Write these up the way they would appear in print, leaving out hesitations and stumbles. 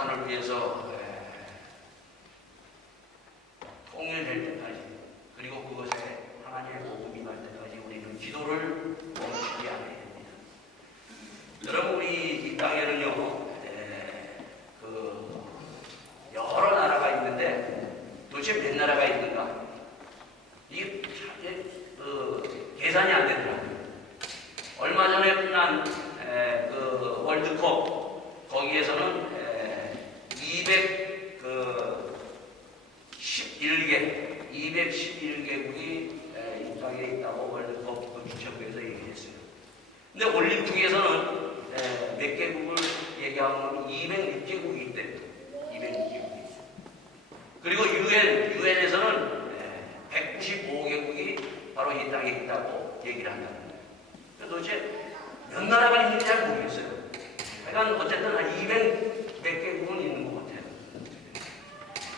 북한을 위해서 통일될 때까지, 그리고 그것에 하나님의 복음이 갈 때까지 우리는 기도를 멈추지 않아야 됩니다. 여러분, 우리 이 땅에는요, 여러 나라가 있는데 도대체 몇 나라가 있는가? 이게 계산이 안 되더라고요. 얼마 전에 끝난 그 월드컵, 거기에서는 211개국이 입장해 있다고 월드컵 주최부에서 얘기했어요. 근데 올림픽에서는 몇 개국을 얘기하면 206개국이 있대요. 206개국이 있어요. 그리고 유엔에서는 195개국이 바로 이 땅에 있다고 얘기를 한다는 거예요. 도대체 몇 나라가 있는지 잘 모르겠어요. 그러니까 어쨌든 한 200 몇 개국은 있는 것 같아요.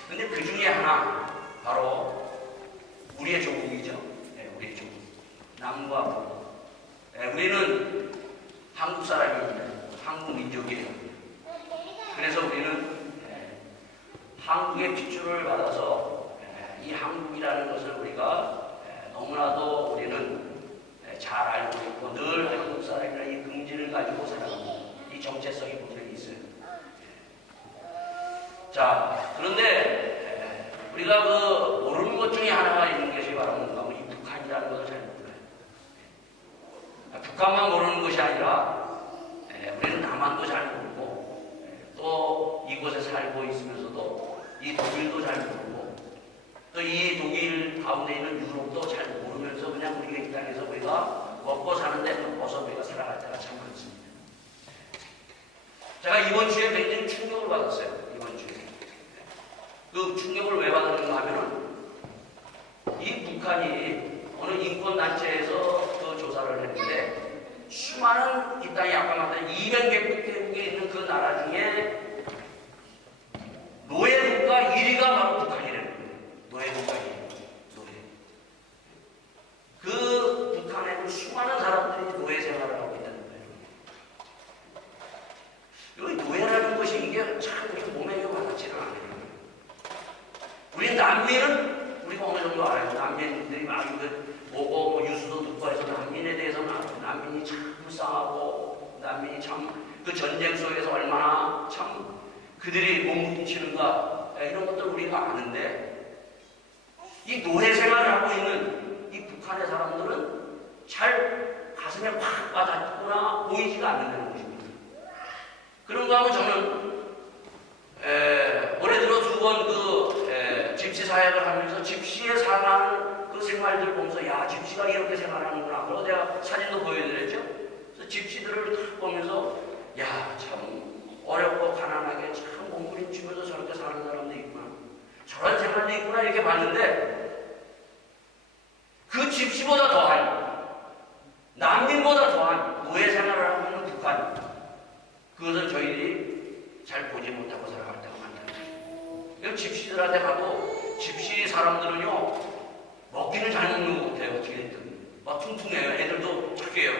근데 그 중에 하나, 바로 우리의 조국이죠. 우리의 조국. 남과 북. 우리는 한국 사람입니다. 한국 민족이에요. 그래서 우리는 한국의 핏줄을 받아서 이 한국이라는 것을 우리가 너무나도 우리는 잘 알고 있고, 늘 한국 사람이라는 이 긍지를 가지고 살아갑니다. 이 정체성이 분명히 있어요. 자, 그런데 우리가 그 모르는 것 중에 하나가 있는 것이 바로 뭔가 하면 이 북한이라는 것을 잘 몰라요. 북한만 모르는 것이 아니라 우리는 남한도 잘 모르고, 또 이곳에 살고 있으면서도 이 독일도 잘 모르고, 또 이 독일 가운데 있는 유럽도 잘 모르면서 그냥 우리가 이 땅에서 우리가 먹고 사는데 벗어 우리가 살아갈 때가 참 많습니다. 제가 이번 주에 굉장히 충격을 받았어요. 이번 주에. 그 충격을 왜 받았는가 하면은, 이 북한이 어느 인권단체에서 그 조사를 했는데, 수많은 이 땅에 아까 말한 200개국에 있는 그 나라 중에 노예국가 1위가 바로 북한이라는 거예요. 노예국가 1위. 그 북한에는 수많은 사람들이 노예 생활을 하고 있다는 거예요. 이 노예라는 것이 이게 참 우리 몸에 와닿지는 않아요. 우리 난민은 우리가 어느 정도 알아요. 난민들이 막 이거 보고 뭐 뉴스도 듣고 해서 난민에 대해서는 알아요. 난민이 참 불쌍하고, 난민이 참 그 전쟁 속에서 얼마나 참 그들이 몸부림치는가, 이런 것들 우리가 아는데, 이 노예 생활을 하고 있는 이 북한의 사람들은 잘 가슴에 확 와닿거나 보이지가 않는다는 것입니다. 그런가 하면 저는 올해 들어 2번 집시 사역을 하면서 집시에 살아가는 그 생활들을 보면서, 야, 집시가 이렇게 생활하는구나. 그래서 제가 사진도 보여드렸죠. 그래서 집시들을 딱 보면서, 야, 참 어렵고 가난하게 참 몸부림치면서 저렇게 사는 사람도 있구나, 저런 생활도 있구나, 이렇게 봤는데, 그 집시보다 더한, 난민보다 더한 노예 생활을 하고 있는 북한, 그것은 저희들이 잘 보지 못하고 살아갔다고 만듭니다. 집시들한테 가도, 집시 사람들은요, 먹기는 잘 먹는 것 같아요. 어떻게 됐든 막 퉁퉁해요. 애들도 착해요.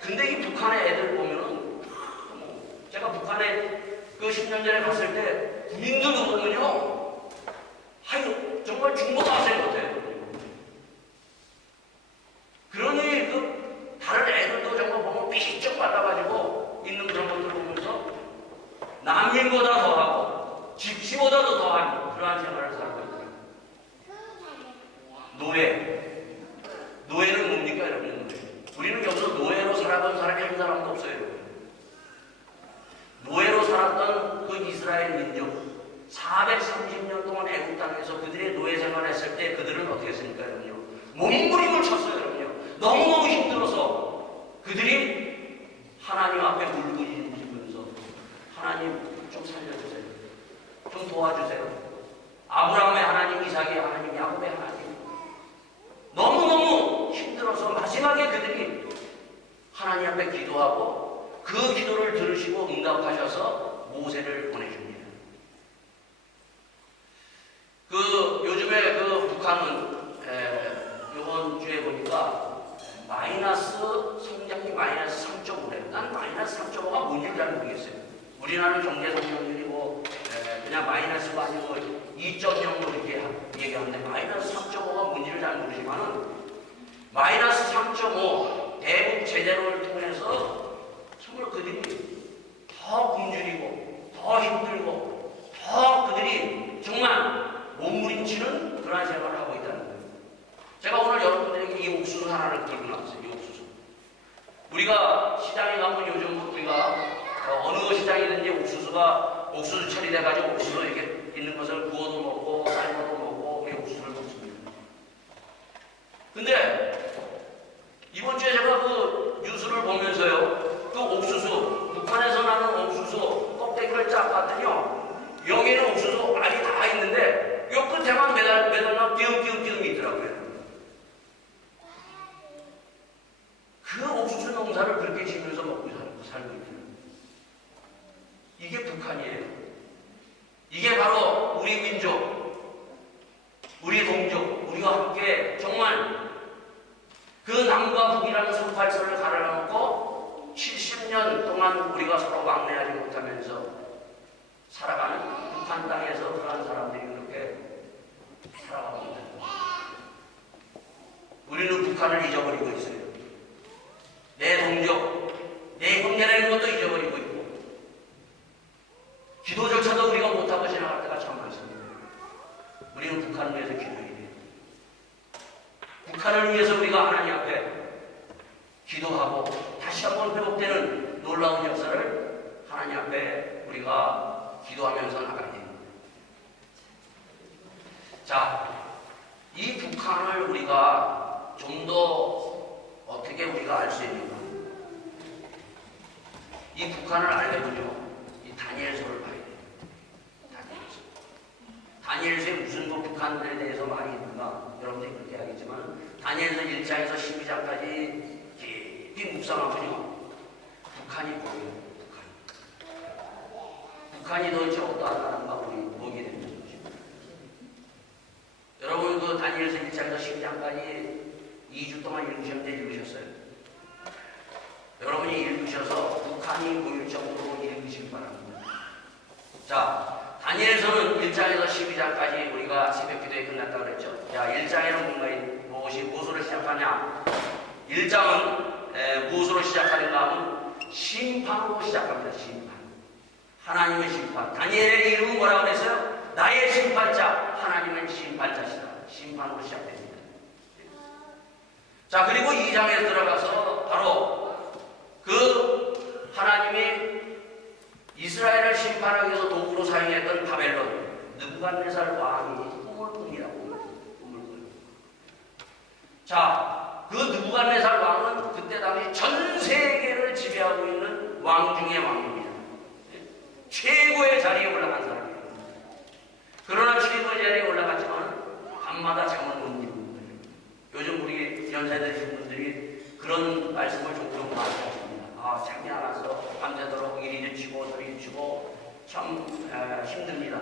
근데 이 북한의 애들 보면은, 제가 북한에 그 10년 전에 갔을 때 군인들 보면요, 아유, 정말 중고등학생 같아요. 그러니 그 다른 애들도 정말 보면 삐쩍 말라가지고 있는 그런 것들을 보면서 난민보다 더하고 집시보다도 더한 그러한 생활을 살고 있더라고요. 노예는 뭡니까, 여러분? 우리는 여기서 노예로 살아본 사람이 한 사람도 없어요. 노예로 살았던 그 이스라엘 민족, 430년 동안 애국 땅에서 그들의 노예 생활을 했을 때 그들은 어떻게 했습니까, 여러분요? 몸부림을 쳤어요, 여러분요. 너무너무 힘들어서 그들이 하나님 앞에 울부짖으면서, 하나님 좀 살려주세요, 좀 도와주세요. 아브라함의 하나님, 이삭의 하나님, 야곱의 하나님. 너무너무 힘들어서 마지막에 그들이 하나님 앞에 기도하고, 그 기도를 들으시고 응답하셔서 모세를 보내줍니다. 요즘에 북한은 이번 주에 보니까 마이너스 성장이 마이너스 3.5래요. 난 마이너스 3.5가 뭔지 잘 모르겠어요. 우리나라 경제 성장률이 그냥 마이너스가 아니고 2.0로 이렇게 얘기하는데 마이너스 3.5가 뭔지를 잘 모르지만은 마이너스 3.5 대북 제재를 통해서 정말 그들이 더 굶주리고 더 힘들고 더 그들이 정말 몸부림치는 그런 생활을 하고 있다는 거예요. 제가 오늘 여러분들에게 이 옥수수 하나를 들고 나왔어요. 이 옥수수. 우리가 시장에 가면 요즘 우리가 어느 시장이든지 옥수수 처리돼가지고 옥수수 이렇게 있는 것을 구워도 먹고 삶아도 먹고 우리 옥수수를 먹습니다. 근데 이번 주에 제가 그 뉴스를 보면서요, 그 옥수수, 북한에서 나는 옥수수 껍데기를 쫙 봤더니요, 여기는 옥수수 알이 다 있는데 요 끝에만 매달려 띄엄띄엄 있더라고요. 그 옥수수 농사를 그렇게 지면서 먹고 살고 있어요. 이게 북한이에요. 이게 바로 우리 민족, 우리 동족, 우리와 함께 정말 그 남과 북이라는 38선을 갈아놓고 70년 동안 우리가 서로 왕래하지 못하면서 살아가는 북한 땅에서 그러한 사람들이 그렇게 살아가고 있다. 우리는 북한을 잊어버리고 있어요. 내 동족, 내 형제라는 것도 잊어버리고 있고, 기도조차도 우리가 못하고 지나갈 때가 참 많습니다. 우리는 북한을 위해서 기도해야 돼요. 북한을 위해서 우리가 하나님 앞에 기도하고 다시 한번 회복되는 놀라운 역사를 하나님 앞에 우리가 기도하면서 나가야 됩니다. 자, 이 북한을 우리가 좀 더 어떻게 우리가 알 수 있는가? 이 북한을 알려면요, 이 다니엘서를 봐야 돼요. 다니엘서에 무슨 북한에 대해서 많이 있는가? 여러분들이 그렇게 하겠지만, 다니엘서 1장에서 12장까지 깊이 묵상하면요, 북한이 보여요. 북한이 도대체 어떠한 나라인가 우리 보게 되는 것입니다. 여러분, 그 다니엘서 1장에서 12장까지 2주 동안 읽으셨는데 읽으셨어요? 여러분이 읽으셔서 북한이 보일 정도로 읽으시기 바랍니다. 자, 다니엘서는 1장에서 12장까지 우리가 새벽 기도에 끝났다고 그랬죠. 자, 1장에는 무엇으로 시작하냐? 1장은 무엇으로 시작하는가 하면 심판으로 시작합니다. 심판. 하나님의 심판. 다니엘의 이름은 뭐라고 그랬어요? 나의 심판자. 하나님은 심판자시다. 심판으로 시작됩니다. 자, 그리고 2장에 들어가서 바로 그 하나님이 이스라엘을 심판하기 위해서 도구로 사용했던 바벨론 느부갓네살 왕이 꿈을 꿉니다고. 꿈을 꿔요. 자, 그 느부갓네살 왕은 그때 당시 전 세계를 지배하고 있는 왕 중의 왕입니다. 최고의 자리에 올라간 사람이에요. 그러나 최고의 자리에 올라갔지만 밤마다 잠을 못 이루는 거예요. 요즘 우리 연세드신 분들이 그런 말씀을 종종 많이 하십니다. 아, 잠이 안 와서 밤새도록 이리 치고 저리 치고 참 힘듭니다.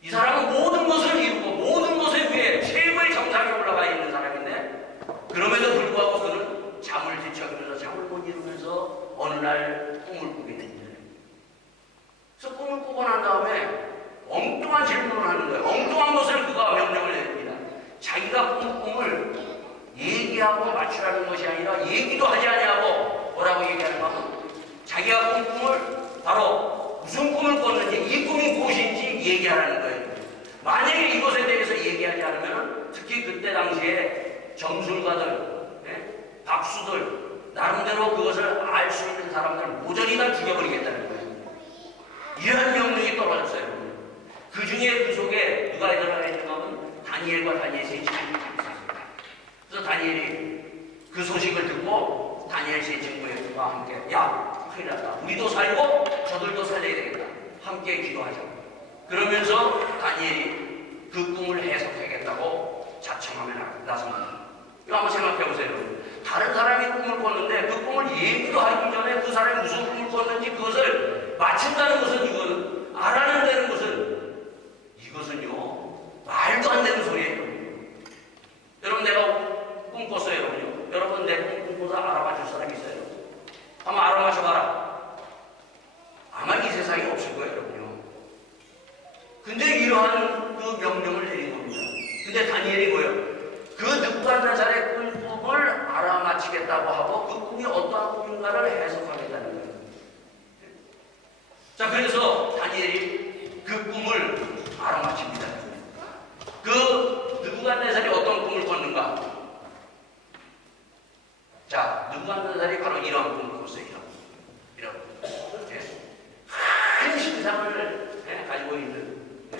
이 사람은 모든 것을 이루고 모든 것에 비해 최고의 정상에 올라가 있는 사람인데, 그럼에도 불구하고 그는 잠을 뒤척이면서 잠을 못 이루면서 어느 날 꿈을 꾸게 됩니다. 그래서 꿈을 꾸고 난 다음에 엉뚱한 질문을 하는 거예요. 엉뚱한 것을 그가 명령을 내립니다. 자기가 꾼 꿈을 얘기하고 맞추라는 것이 아니라 얘기도 하지 아니하고 뭐라고 얘기하는가 하면 자기가 꾼 꿈을 바로 무슨 꿈을 꿨는지, 이 꿈이 무엇인지 얘기하라는 거예요. 만약에 이것에 대해서 얘기하지 않으면 특히 그때 당시에 점술가들, 박수들, 나름대로 그것을 알 수 있는 사람들 모조리 다 죽여버리겠다는 거예요. 이런 명령이 떨어졌어요. 그 중에 그 속에 누가 들어가 있는가 하면 다니엘과 다니엘의 친구가 있었어요. 그래서 다니엘이 그 소식을 듣고 다니엘의 친구와 함께, 야, 큰일 났다. 우리도 살고 저들도 살려야 되겠다. 함께 기도하자. 그러면서 다니엘이 그 꿈을 해석하겠다고 자청하며 나섭니다. 이거 한번 생각해 보세요. 다른 사람이 꿈을 꿨는데 그 꿈을 얘기도 하기 전에 그 사람이 무슨 꿈을 꿨는지 그것을 맞춘다는 것은, 이거는 알아낸다는 것은, 이것은요 말도 안 되는 소리예요. 여러분, 내가 꿈 꿨어요. 여러분요. 여러분 내 꿈 꾸고서 알아봐 줄 사람이 있어요? 한번 알아마셔봐라. 이러한 그 명령을 내린 겁니다. 근데 다니엘이 뭐예요? 그 느부갓네살의 꿈을 알아맞히겠다고 하고 그 꿈이 어떠한 꿈인가를 해석하겠다는 거예요. 자, 그래서 다니엘이 그 꿈을 알아맞힙니다. 그 느부갓네살이 어떤 꿈을 꿨는가? 자, 느부갓네살이 바로 이러한 꿈을 꿨어요. 이런 큰 신상을 가지고 있는,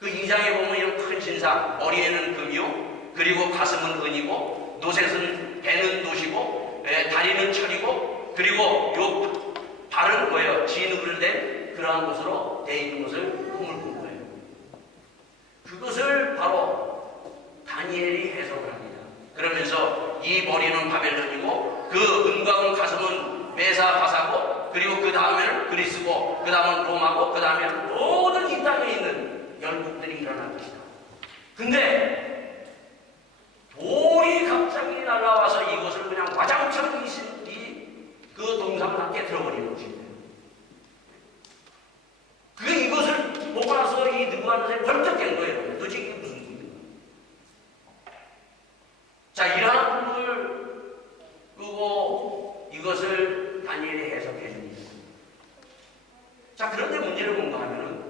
그 이장에 보면 이런 큰 신상, 머리에는 금이요, 그리고 가슴은 은이고, 노셋은 배는 노시고, 다리는 철이고, 그리고 요 발은 뭐예요? 진흙을 낸 그러한 것으로 돼 있는 것을 꿈을 꾼 거예요. 그것을 바로 다니엘이 해석을 합니다. 그러면서 이 머리는 바벨론이고, 그 은과 은 가슴은 메사바사고, 그리고 그 다음에는 그리스고, 그 다음은 로마고, 그 다음에는 모든 이 땅에 있는 열국들이 일어날 것이다. 근데 돌이 갑자기 날아와서 이것을 그냥 와장창 그 동상을 함께 들어버리는 것입니다. 그게 이것을 보고 나서 이 느부갓네살이 벌떡 깬 거예요. 도대체 이게 무슨 꿈인가? 자, 이러한 꿈을 꾸고 이것을 다니엘이 해석해 줍니다. 자, 그런데 문제는 뭔가 하면은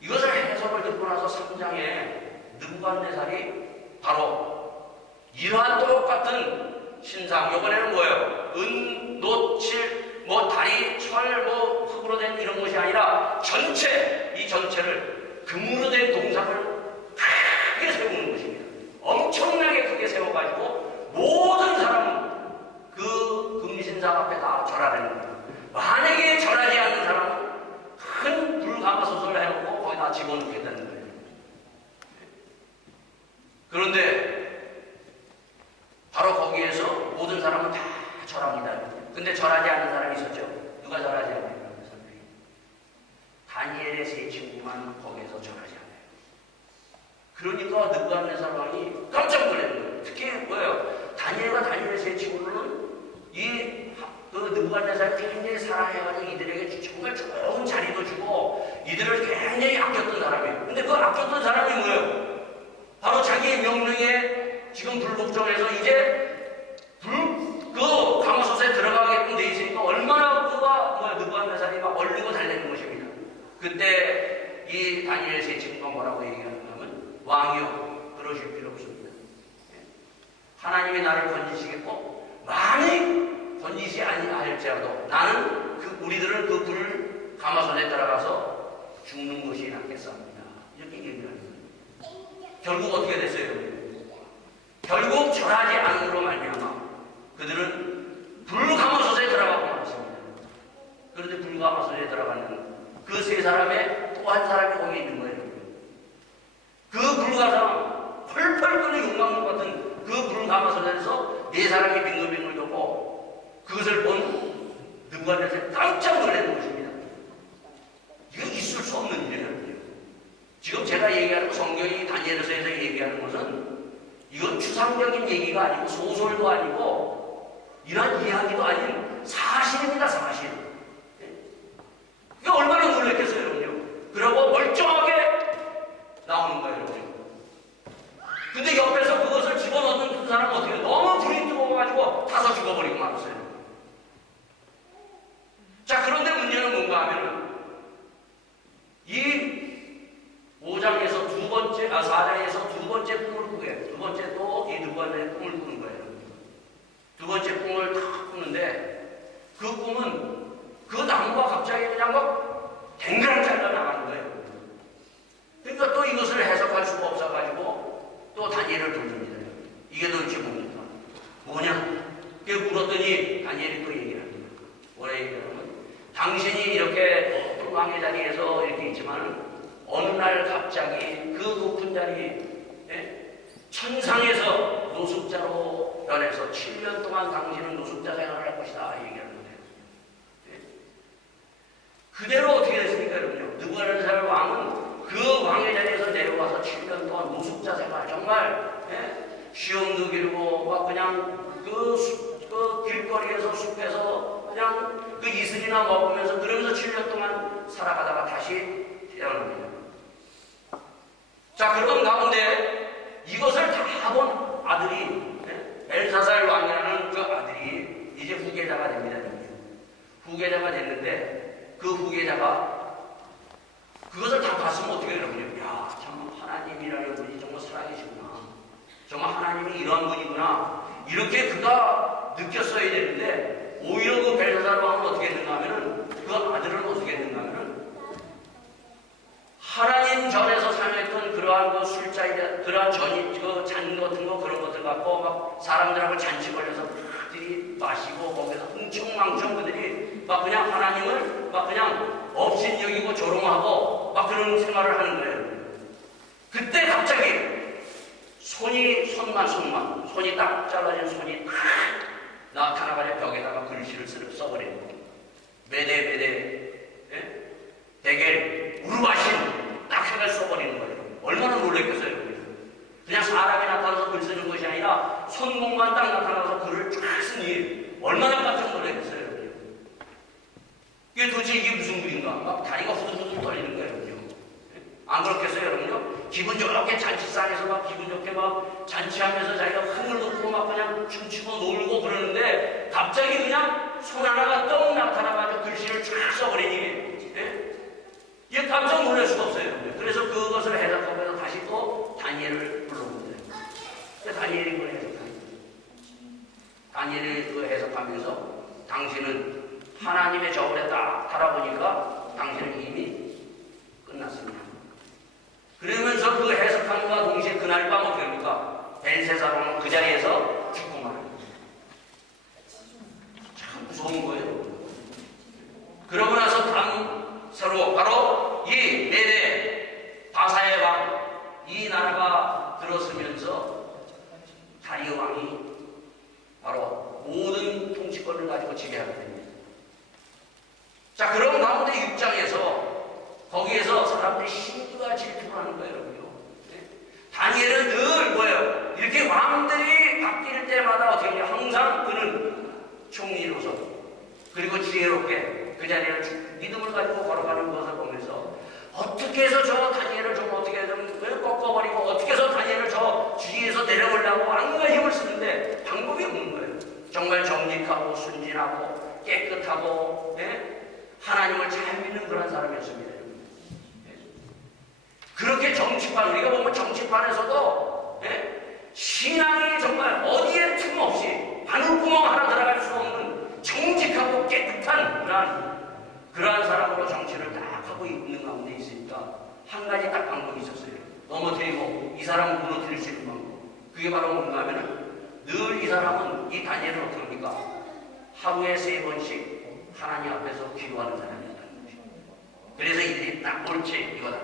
이것을 해석을 듣고 나서 3장에 느부갓네살이 바로 이러한 똑같은 신상, 이번에는 뭐예요? 은, 노, 칠, 다리, 철, 흙으로 된 이런 것이 아니라 전체, 이 전체를 금으로 된 동상을 크게 세우는 것입니다. 엄청나게 크게 세워가지고 모든 사람은 그 금신상 앞에 다 절하는 거예요. 만약에 절하지 않는 사람은 큰 불가마솥을 해놓고 거기다 집어넣겠다는 거예요. 그런데 바로 거기에서 모든 사람은 다 절합니다. 근데 절하지 않는 사람이 있었죠. 누가 절하지 않는 사람이? 다니엘의 세 친구만 거기에서 절하지 않아요. 그러니까 느부갓네살 왕이 깜짝 놀라는 거예요. 특히 뭐예요? 다니엘과 다니엘의 세 친구는 그 느부갓네살을 굉장히 사랑해가지고 이들에게 정말 좋은 자리도 주고 이들을 굉장히 아꼈던 사람이에요. 근데 그 아꼈던 사람이 뭐예요? 바로 자기의 명령에 지금 불복종해서 이제 그 가마솥에 들어가게끔 돼 있으니까 얼마나 느부갓네살이 막 얼리고 달래는 것입니다. 그때 이 다니엘 세 친구가 뭐라고 얘기하냐면, 왕이요, 그러실 필요 없습니다. 하나님이 나를 건지시겠고 많이 건지시 아니할지라도 나는 우리들은 그 불 가마솥에 들어가서 죽는 것이 낫겠습니다. 이렇게 얘기를 합니다. 결국 어떻게 됐어요? 결국 절하지 않음으로 말미암아 그들은 불가마솥에 들어가고 말았습니다. 그런데 불가마솥에 들어가는 그 세 사람의 또 한 사람이 거기 있는 거예요. 그 불가상 펄펄 끓는 욕망 같은 그 불가마솥에서 네 사람이 빙글빙글 돌고 그것을 본 느부갓네살이 깜짝 놀라는 것입니다. 이거 있을 수 없는 일이에요. 지금 제가 얘기하는 성경이 다니엘서에서 얘기하는 것은 이건 추상적인 얘기가 아니고 소설도 아니고 이런 이야기도 아닌 사실입니다. 사실. 이게 얼마나 놀랐겠어요, 여러분요. 그러고 멀쩡하게 나오는 거예요, 여러분. 근데 옆에서 그것을 집어넣는 그 사람은 어떻게 해요? 너무 불이 뜨거워가지고 타서 죽어버리고 말았어요. 자, 그런데 문제는 뭔가 하면은 이 5장에서 4장에서 두 번째 꿈을 꾸게. 두 번째 또 이 느부갓네살의 꿈을 꾸는 거예요. 두 번째 꿈을 탁 꾸는데 그 꿈은 그 나무가 갑자기 그냥 막 댕그랑 잘라나가는 거예요. 그러니까 또 이것을 해석할 수가 없어가지고 또 다니엘을 부릅니다. 이게 도대체 뭡니까? 뭐냐? 그게 물었더니 다니엘이 또 얘기를 합니다. 뭐라 얘기하냐면 당신이 이렇게 높은 왕의 자리에서 이렇게 있지만 어느 날 갑자기 그 높은 자리 천상에서 노숙자로 변해서 7년 동안 당신은 노숙자 생활을 할 것이다 얘기하는 거예요. 그대로 어떻게 됐습니까, 여러분요? 느부갓네살 왕은 그 왕의 자리에서 내려와서 7년 동안 노숙자 생활, 정말 시험도 길고 막 그냥 그 길거리에서 숲에서 그냥 그 이슬이나 먹으면서 그러면서 7년 동안 살아가다가 다시 태어납니다. 자, 그런 가운데 이것을 다 본 아들이, 벨사살 왕이라는 그 아들이 이제 후계자가 됩니다. 후계자가 됐는데 그 후계자가 그것을 다 봤으면 어떻게 여러분요? 야, 참 하나님이라는 분이 정말 살아계시구나. 정말 하나님이 이런 분이구나. 이렇게 그가 느꼈어야 되는데 오히려 그 벨사살 왕은 어떻게 했는가 하면은 그 아들은 어떻게 했는가 하면은 하나님 전에서 사용했던 그러한 그 술자이자 그러한 그 잔 같은 거 그런 것들 갖고 막 사람들하고 잔치 걸려서 그들이 마시고 거기서 흥청망청 그들이 막 그냥 하나님을 막 그냥 업신여기고 조롱하고 막 그런 생활을 하는 거예요. 그때 갑자기 손이 딱 잘라진 손이 탁 나타나가지고 벽에다가 글씨를 써버리는 거예요. 메데 대개 우르바신 딱 해가 써버리는 거예요. 얼마나 놀랬겠어요. 그냥 사람이 나타나서 글 쓰는 것이 아니라 손목만 딱 나타나서 글을 쫙 쓰니 얼마나 깜짝 놀랐겠어요. 이게 도대체 이게 무슨 글인가? 막 다리가 후들후들 떨리는 거예요. 안 그렇겠어요, 여러분요? 기분 좋게 잔치상에서 막 기분 좋게 막 잔치하면서 자기가 흥을 돋고 막 그냥 춤추고 놀고 그러는데 갑자기 그냥 손 하나가 떡 나타나가지고 글씨를 쫙 써버리니 이게 깜짝 놀랄 수가 없어요. 그래서 그것을 해석하면서 다시 또 다니엘을 불러봅니다. 다니엘이 그걸 해석합니다. 다니엘이 그 해석하면서 당신은 하나님의 저울에 딱 달아보니까 당신은 이미 끝났습니다. 그러면서 그 해석함과 동시에 그날 밤 어떻게 합니까? 벨사살은 그 자리에서 죽고 말합니다. 참 무서운 거예요. 그러고 나서 서로 바로 이 메데 바사의 왕 이 나라가 들었으면서 다리오 왕이 바로 모든 통치권을 가지고 지배하게 됩니다. 자, 그런 가운데 6장에서 거기에서 사람들이 신부가 질투를 하는 거예요. 다니엘은 늘 뭐예요? 이렇게 왕들이 바뀔 때마다 어떻게 해요? 항상 그는 총리로서 그리고 지혜롭게 그 자리를 믿음을 가지고 걸어가는 것을 보면서 어떻게 해서 저 다니엘을 좀 어떻게 좀 꺾어버리고 어떻게 해서 다니엘을 저 주위에서 내려오려고 안과 힘을 쓰는데 방법이 없는 거예요. 정말 정직하고 순진하고 깨끗하고 하나님을 잘 믿는 그런 사람이었습니다. 그렇게 정치판 우리가 보면 정치판에서도 신앙이 정말 어디에 틈없이 바늘구멍 하나 들어갈 수 없는 정직하고 깨끗한 그러한 사람으로 정치를 딱 하고 있는 가운데 있으니까 한 가지 딱 방법이 있었어요. 넘어뜨리고 이 사람을 무너뜨릴 수 있는 방법. 그게 바로 뭔가 하면은 늘 이 사람은 이 다니엘은 어떻게 합니까? 하루에 3번씩 하나님 앞에서 기도하는 사람이었다는 것이죠. 그래서 이들이 딱 옳지 이거다.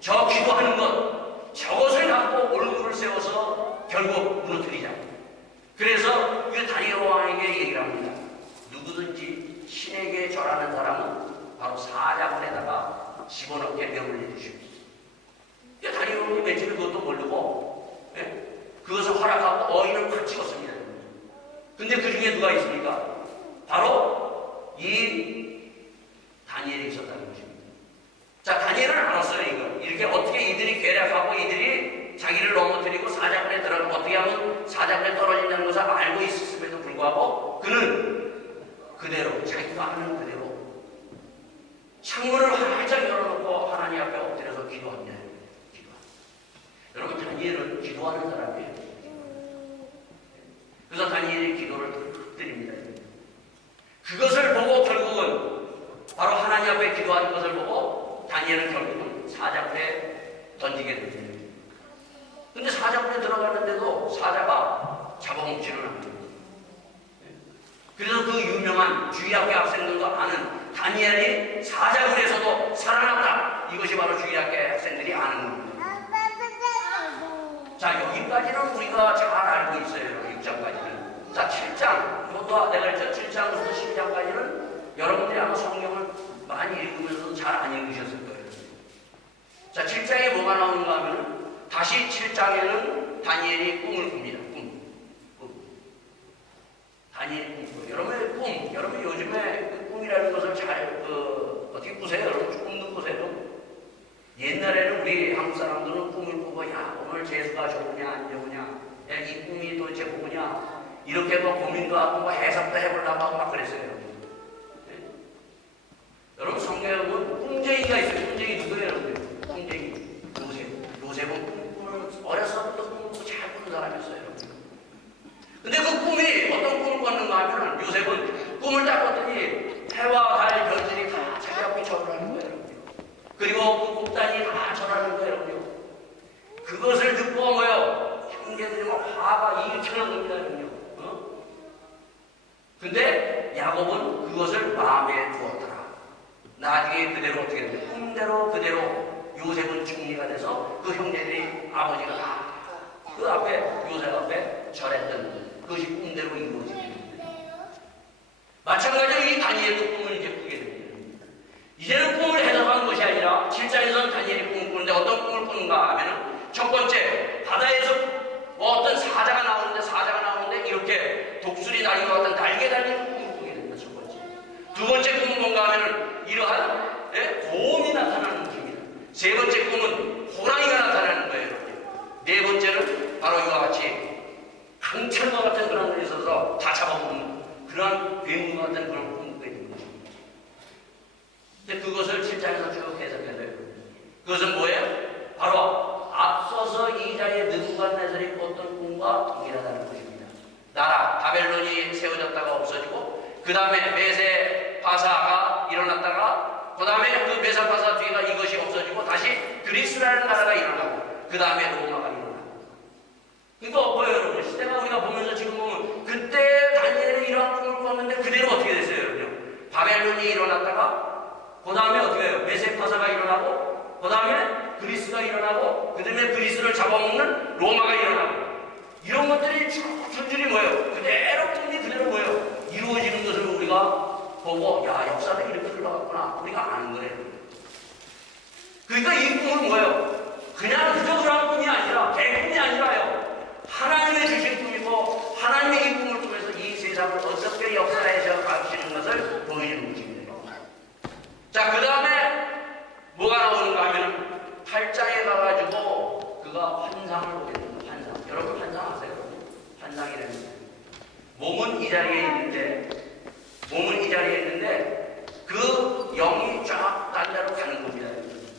저 기도하는 것 저것을 갖고 얼굴을 세워서 결국 무너뜨리자. 그래서 이 다니엘 왕에게 얘기를 합니다. 누구든지 신에게 절하는 사람은 바로 사자굴에다가 집어넣게 명을 내주십시오. 다니엘 왕이 며칠 그것도 모르고 그것을 허락하고 어인을 확 찍었습니다. 근데 그 중에 누가 있습니까? 바로 이 다니엘이 있었다는 것입니다. 자, 다니엘은 알았어요, 이거. 이렇게 어떻게 이들이 계략하고 이들이 자기를 넘어뜨리고 사자굴에 들어가고 어떻게 하면 사자굴에 떨어진다는 것을 알고 있었음에도 불구하고 그는 그대로 자기가 하는 그대로 창문을 활짝 열어놓고 하나님 앞에 엎드려서 기도합니다. 여러분, 다니엘은 기도하는 사람이에요. 그래서 다니엘이 기도를 드립니다. 그것을 보고 결국은 바로 하나님 앞에 기도하는 것을 보고 다니엘은 결국은 사자굴에 던지게 됩니다. 근데 사자굴에 들어갔는데도 사자가 잡아먹지는 않아요. 그래서 그 유명한 주의학교 학생들도 아는 다니엘이 사자굴에서도 살아났다. 이것이 바로 주의학교 학생들이 아는 겁니다. 자, 여기까지는 우리가 잘 알고 있어요. 6장까지는. 자, 7장. 이것도 내가 했죠. 7장부터 12장까지는 여러분들이 아마 성경을 많이 읽으면서 잘 안 읽으셨을 거예요. 자, 7장에 뭐가 나오는가 하면 다시 7장에는 다니엘이 꿈을 꿉니다. 꿈. 다니엘이 꿈. 여러분의 꿈. 여러분 요즘에 꿈이라는 것을 잘 어떻게 꾸세요? 여러분 꿈도 꾸세요? 옛날에는 우리 한국 사람들은 꿈을 꾸고 야 오늘 재수가 좋으냐 안 좋으냐 야, 이 꿈이 도대체 뭐냐 이렇게 뭐 고민도 하고 뭐 해석도 해보려고 하고 막 그랬어요. 네? 여러분 성경에 보면 꿈쟁이가 있어요. 꿈쟁이 누구예요 여러분? 꿈쟁이 요셉은 꿈을 어려서부터 꿈을 꾸고 잘 꾸는 사람이었어요. 여러분. 근데 그 꿈이 어떤 꿈을 꿨는가 하면 요셉은 꿈을 딱 꿨더니 해와 달 별들이 다 자기 앞에 절하는 거예요. 그리고 그 곡단이 다 절하는 거예요. 그것을 듣고 뭐요? 형제들이 막 화가 일으키는 겁니다. 어? 근데 야곱은 그것을 마음에 두었더라. 나중에 그대로 어떻게 됐냐? 꿈대로 그대로 요셉은 중리가 돼서 그 형제들이 아버지가 다 그 앞에 요셉 앞에 절했던 그것이 꿈대로 이루어집니다. 마찬가지로 이 다니엘도 꿈을 이제 꾸게 됩니다. 이제는 꿈을 해석하는 것이 아니라 7장에서는 다니엘이 꿈을 꾸는데 어떤 꿈을 꾸는가 하면은 첫 번째 바다에서 뭐 어떤 사자가 나오는데 이렇게 독수리 날개와 같은 날개 달린 꿈을 꾸게 됩니다. 첫 번째. 두 번째 꿈은 뭔가 하면은 이러한 곰이 나타나는 꿈입니다. 세 번째 꿈은 호랑이가 나타나는 거예요. 네 번째는 바로 이와 같이 강철과 같은 그런 것이 있어서 다 잡아먹는 그런 괴물 같은 그런 꿈을 꾸게 됩니다. 근데 그것을 7장에서 쭉 해석해야 돼요. 그것은 뭐예요? 바로 앞서서 2장에 느부갓네살이 꿨던 꿈과 동일하다는 것입니다. 나라 바벨론이 세워졌다가 없어지고 그 다음에 메세 바사가 일어났다가 그 다음에 그 메세 바사 뒤가 이것이 없어지고 다시 그리스라는 나라가 일어나고 그 다음에 로마가 일어나고 이거 뭐예요 여러분? 시대가 우리가 보면서 지금 보면 그때 다니엘이 이런 꿈을 꿨는데 그대로 어떻게 됐어요 여러분? 바벨론이 일어났다가 그 다음에 어떻게 해요? 메세 바사가 일어나고 그 다음에 그리스가 일어나고 그 다음에 그리스를 잡아먹는 로마가 일어나고 이런 것들이 줄줄이 뭐예요? 그대로 꿈이 그대로 뭐예요? 이루어지는 것을 우리가 보고 야 역사가 이렇게 흘러갔구나 우리가 아는 거예요. 그러니까 이 꿈은 뭐예요? 그냥 그저 그런 꿈이 아니라 개꿈이 아니라요. 하나님의 주신 꿈이고 하나님의 이 꿈을 통해서 이 세상을 어떻게 역사에서 가르치는 것을 보여주는 것입니다. 자, 그 다음에 뭐가 나오는가 하면 8장에 가가지고 그가 환상을 보게 됩니다. 환상. 여러분 환상 아세요? 환상이라는 거예요. 몸은 이 자리에 있는데 그 영이 쫙 딴 데로 가는 겁니다.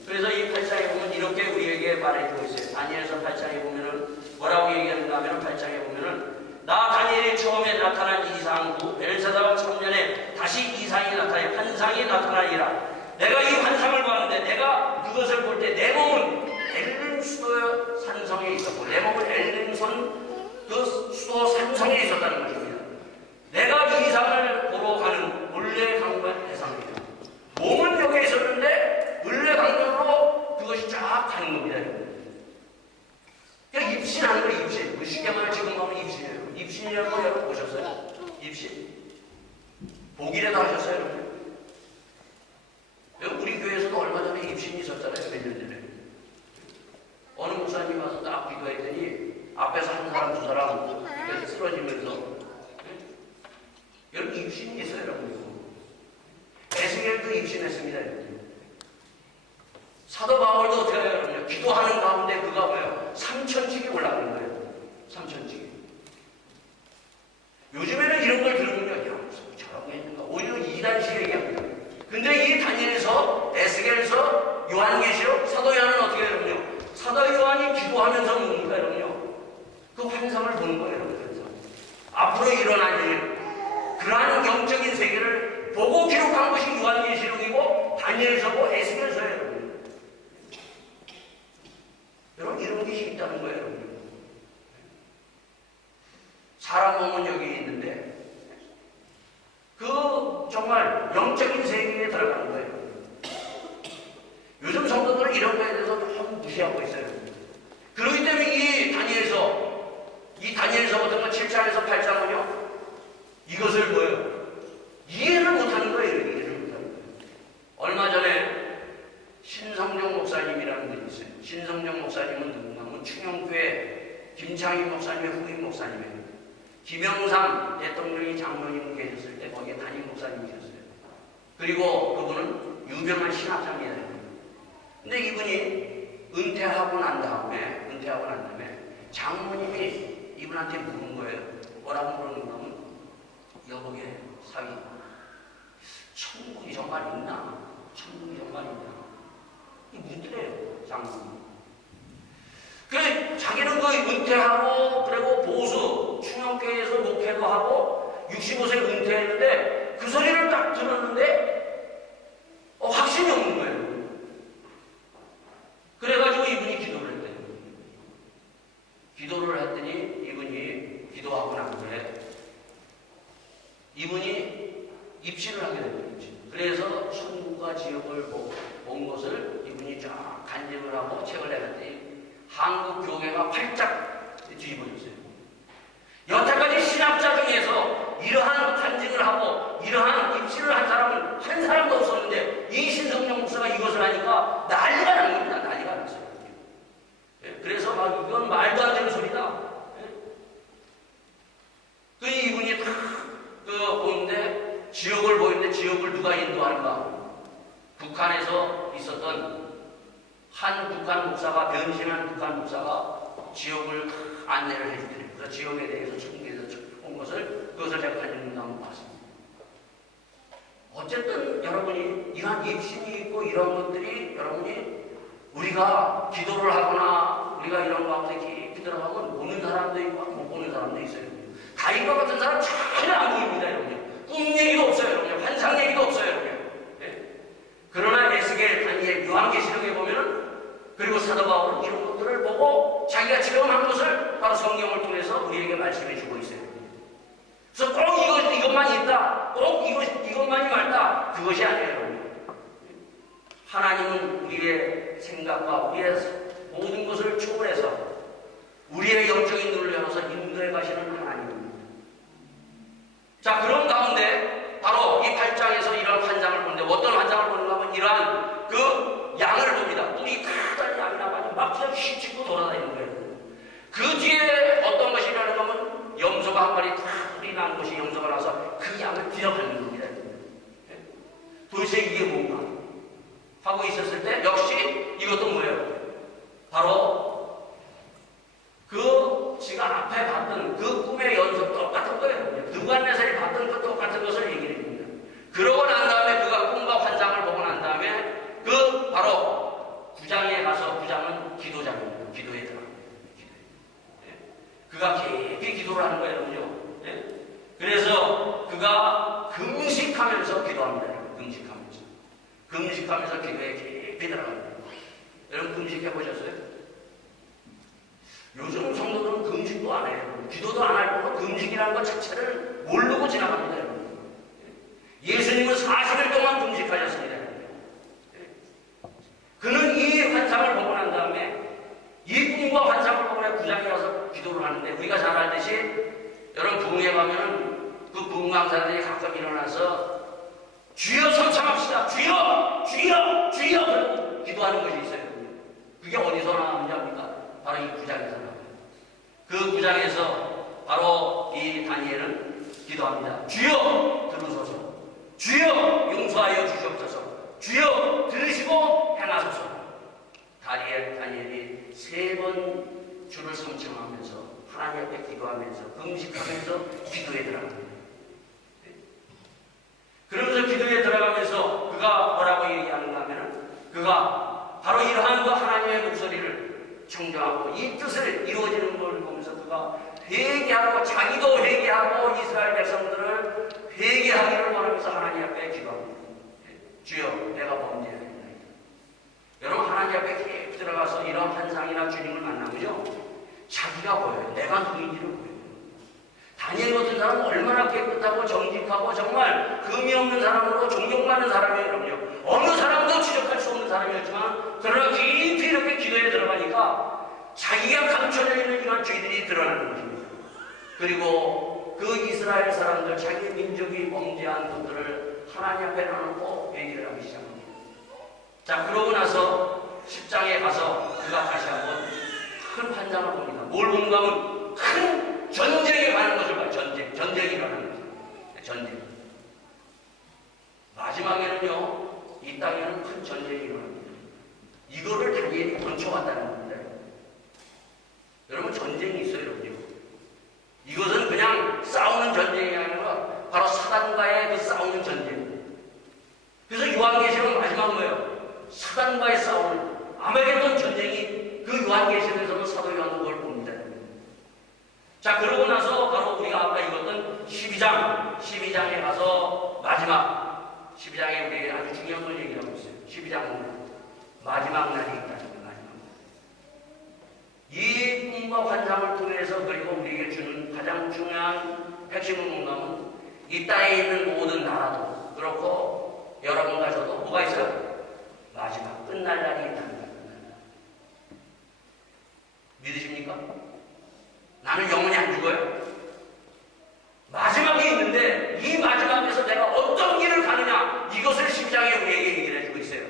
그래서 이 8장에 보면 이렇게 우리에게 말해주고 있어요. 다니엘서 8장에 보면은 뭐라고 얘기하는가 하면 8장에 보면은 나 다니엘이 처음에 나타난 이상 후 벨사다와 청년에 다시 이상이 나타나요. 환상이 나타나리라. 내가 이 환상을 봤는데 내가 그것을 볼 때 내 몸은 엘림 수도 산성에 있었고 내 몸은 엘림선 그 수도 산성에 있었다는 것입니다. 내가 이 이상을 보러 가는 물레 강변 해상입니다. 몸은 여기에 있었는데 물레 강변으로 그것이 쫙 가는 겁니다. 그러니까 입신하는 거예요. 입신. 쉽게 말해 지금 보면 입신이에요. 입신이라는 거 여러분 보셨어요? 입신. 보기라도 하셨어요? 여러분? 우리 교회에서도 얼마 전에 입신이 있었잖아요. 몇 년 전에. 어느 목사님이 와서 딱 기도했더니 앞에서 한 사람 두 사람 이렇게 쓰러지면서 여러분 입신이 있어요. 여러분. 에스겔도 입신했습니다. 사도 바울도 어떻게 해요? 여러분? 기도하는 가운데 그가 뭐예요? 3,000칙이 올라가는 거예요. 3,000칙이. 요즘에는 이런 걸 들으면요. 야, 무슨 저라고 했는가? 오히려 이단식 얘기합니다. 근데 이 다니엘서, 에스겔서, 요한계시록, 사도 요한은 어떻게 해요? 여러분요? 사도 요한이 기도하면서 뭡니까? 여러분요? 그 환상을 보는 거예요. 그래서 앞으로 일어날 일, 그러한 영적인 세계를 보고 기록한 것이 요한계시록이고 다니엘서고 에스겔서예요. 여러분 이런 것이 있다는 거예요. 여러분. 사람 몸은 여기 있는데 그 정말 영적인 세계에 들어가는 거예요. 요즘 성도들은 이런 거에 대해서 너무 무시하고 있어요. 그렇기 때문에 이 다니엘서 같은 거 7장에서 8장은요 이것을 뭐예요? 이해를 못하는 거예요. 이해를 못하는 거예요. 얼마 전에 신성종 목사님이라는 분이 있어요. 신성종 목사님은 누군가 하면 충영교회 김창희 목사님의 후임 목사님이에요. 김영삼 대통령이 장로님 계셨을 때 거기에 담임 목사님이셨어요. 그리고 그분은 유명한 신학자입니다. 근데 이분이 은퇴하고 난 다음에 장모님이 이분한테 물은 거예요. 뭐라고 물었는가 하면, 여보게 사위, 천국이 정말 있나? 천국이 정말 있나? 이 묻더래요, 장모님. 그래, 자기는 그 은퇴하고, 그리고 보수, 충영교회에서 목회도 하고, 65세 은퇴했는데, 그 소리를 딱 들었는데, 확신이 없는 거예요. 그래가지고 이분이 기도를 했대요. 기도를 했더니, 이분이 기도하고 난 후에, 이분이 입신을 하게 된 거죠. 그래서 천국과 지옥을 본 것을 이분이 쫙 간증을 하고 책을 내놨더니, 한국 교회가 활짝 뒤집어졌어요. 여태까지 신학자 중에서 이러한 간증을 하고 이러한 입신을 한 사람은 한 사람도 없었는데 이신성령 목사가 이것을 하니까 난리가 난 겁니다. 난리가 났어요. 그래서 막 이건 말도 안 되는 소리다. 그 이분이 다 보는데 지옥을 보이는데 지옥을 누가 인도하는가? 북한에서 있었던 한 북한 목사가, 변신한 북한 목사가 지옥을 안내를 해주더래요. 그래서 지옥에 대해서 천국에서 온 것을, 그것을 제가 간증문도 한번 봤습니다. 어쨌든 여러분이 이러한 입신이 있고 이런 것들이 여러분이 우리가 기도를 하거나 우리가 이런 가운데 깊이 들어가면 보는 사람도 있고 못 보는 사람도 있어요. 다윗과 같은 사람 전혀 안 보입니다, 여러분. 꿈 얘기도 없어요, 여러분. 환상 얘기도 없어요, 여러분. 네? 그러나 에스겔, 다니엘, 요한계시록에 보면은, 그리고 사도 바울은 이런 것들을 보고 자기가 체험한 것을 바로 성경을 통해서 우리에게 말씀해 주고 있어요. 그래서 꼭 이것만 있다, 꼭 이것만이 맞다, 그것이 아니에요, 여러분. 하나님은 우리의 생각과 우리의 모든 것을 초월해서 우리의 영적인 눈을 열어서 인도해 가시는 하나님입니다. 자, 그런 가운데 바로 이 8장에서 이런 환상을 보는데, 어떤 환상을 보는가 하면 이러한 그 양을 봅니다. 뿔이 크다는 양이 나가지고 막 그냥 휘치고 돌아다니는 거예요. 그 뒤에 어떤 것이 일어나는가 하면 염소가 한 마리 다 뿔이 난 것이 염소가 나서 그 양을 뒤져가는 겁니다. 도대체 이게 뭔가 하고 있었을 때 역시 이것도 뭐예요? 바로 그 지가 앞에 봤던 그 꿈의 연속 똑같은 거예요. 느부갓네살이 봤던 그 똑같은 것을 얘기해 줍니다. 그러고 난 다음에 그가 꿈과 환상을 보고 난 다음에 그 바로 구장에 가서, 구장은 기도장입니다. 기도에 들어갑니다. 그가 깊이 기도를 하는 거예요, 여러분요. 그래서 그가 금식하면서 기도합니다. 금식하면서 기도에 깊이 들어갑니다. 여러분 금식해 보셨어요? 요즘 성도들은 금식도 안 해요. 기도도 안 할 거고 금식이라는 것 자체를 모르고 지나갑니다, 여러분. 예수님은 40일 동안 금식하셨습니다. 그는 이 환상을 보고 난 다음에 이 꿈과 환상을 보고 구장에 와서 기도를 하는데, 우리가 잘 알듯이 여러분 부흥회 가면은 그 부흥강사들이 가끔 일어나서 주여 성창합시다, 주여, 주여, 주여 기도하는 것이 있어요. 그게 어디서 나오는지 압니까? 바로 이 구장에서 나옵니다. 그 구장에서 바로 이 다니엘은 기도합니다. 주여 들으소서, 주여 용서하여 주시옵소서, 주여 들으시고 행하소서. 다니엘이 3번 주를 성청하면서 하나님 앞에 기도하면서 금식하면서 기도에 들어갑니다. 그러면서 기도에 들어가면서 그가 뭐라고 얘기하는가 하면, 그가 바로 이러한 그 하나님의 목소리를 청정하고 이 뜻을 이루어지는 걸 보면서 그가 회개하고, 자기도 회개하고 이스라엘 백성들을 회개하기를 원하면서 하나님 앞에 기도합니다. 주여, 내가 범죄하였나이다. 여러분, 하나님 앞에 깊이 들어가서 이런 환상이나 주님을 만나면요, 자기가 보여요. 내가 누구인지를 보여요. 다니엘 같은 사람은 얼마나 깨끗하고 정직하고 정말 금이 없는 사람으로 존경받는 사람이에요, 여러분요. 어느 사람도 지적할 수 없는 사람이었지만, 그러나 깊이 이렇게 기도에 들어가니까 자기가 감춰져 있는 이런 죄들이 드러나는 것입니다. 그리고 그 이스라엘 사람들, 자기 민족이 범죄한 것들을 하나님 앞에 놔놓고 회개를 하기 시작합니다. 자, 그러고 나서 10장에 가서 그가 다시 한번 큰 환상을 봅니다. 뭘 보는가 하면 큰 전쟁에 가는 것을 봐요. 전쟁이 일어나는 거죠. 전쟁. 마지막에는요, 이 땅에는 큰 전쟁이 일어납니다. 이거를 다니엘이 건쳐왔다는 겁니다. 여러분, 전쟁이 있어요, 여러분요. 이것은 그냥 싸우는 전쟁이 아니라 바로 사단과의 그 싸우는 전쟁. 그래서 요한계시록은 마지막 뭐예요? 사단과의 싸우는 아메게돈 전쟁이 그 요한계시록에서는 사도 요한은 그걸 봅니다. 자, 그러고 나서 바로 우리가 아까 읽었던 12장에 가서 마지막 12장에 우리에게 아주 중요한 걸 얘기하고 있어요. 12장은 마지막 날이 있다는 거예요. 마지막 날. 이 꿈과 환상을 통해서 그리고 우리에게 주는 가장 중요한 핵심은 뭔가면 이 땅에 있는 모든 나라도 그렇고 여러분과 저도 뭐가 있어요? 마지막 끝날 날이 있다는 거예요. 믿으십니까? 나는 영원히 안 죽어요? 마지막이 있는데 이 마지막에서 내가 어떤 길을 가느냐, 이것을 10장에 우리에게 얘기를 해주고 있어요.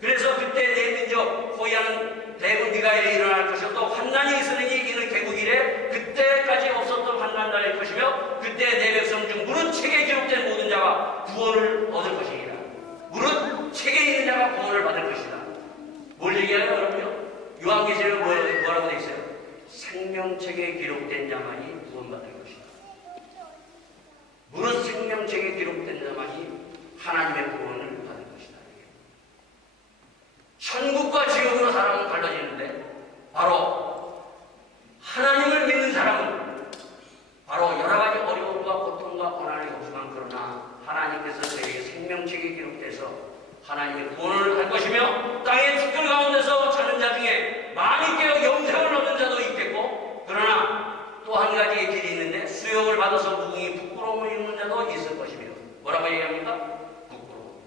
그래서 그때 내 민족 호위하는 대군 미가엘이 일어날 것이고 또 환난이 있으니 이는 개국 이래 그때까지 없었던 환난 날일 것이며 그때 내 백성 중 무릇 책에 기록된 모든 자가 구원을 얻을 것이니라. 무릇 책에 있는 자가 구원을 받을 것이다. 뭘 얘기하요 여러분요? 요한계시록에 뭐라고 되어 있어요? 생명책에 기록된 자만이 구원받을 것이다. 무릇 생명책에 기록된 자만이 하나님의 구원을 받을 것이다. 천국과 지옥으로 사람은 갈라지는데 바로 하나님을 믿는 사람은 바로 여러 가지 어려움과 고통과 고난을 겪지만 그러나 하나님께서 저에게 생명책에 기록돼서 하나님의 구원을 할 것이며 땅의 티끌 가운데서 자는 자 중에 많이 깨어 영생을 얻은 자도 있겠고 그러나 또 한 가지의 길이 있는데 수욕을 받아서 무궁히 부끄러움을 입는 자도 있을 것이며 뭐라고 얘기합니까? 부끄러움.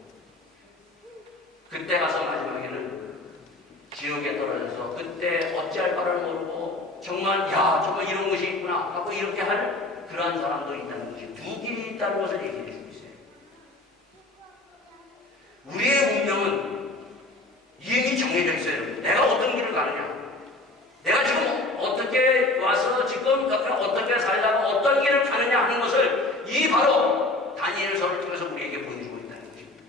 그때 가서 마지막에는 지옥에 떨어져서 그때 어찌할 바를 모르고 정말 이런 것이 있구나 하고 이렇게 할 그러한 사람도 있다는 것이 두 길이 있다는 것을 얘기해 주고 있어요. 우리의 운명은 이미 정해져 있어요. 내가 어떤 길을 가느냐, 내가 지금 어떻게 와서 지금 어떻게 살다가 어떤 길을 가느냐 하는 것을 이 바로 다니엘서를 통해서 우리에게 보여주고 있다는 것입니다.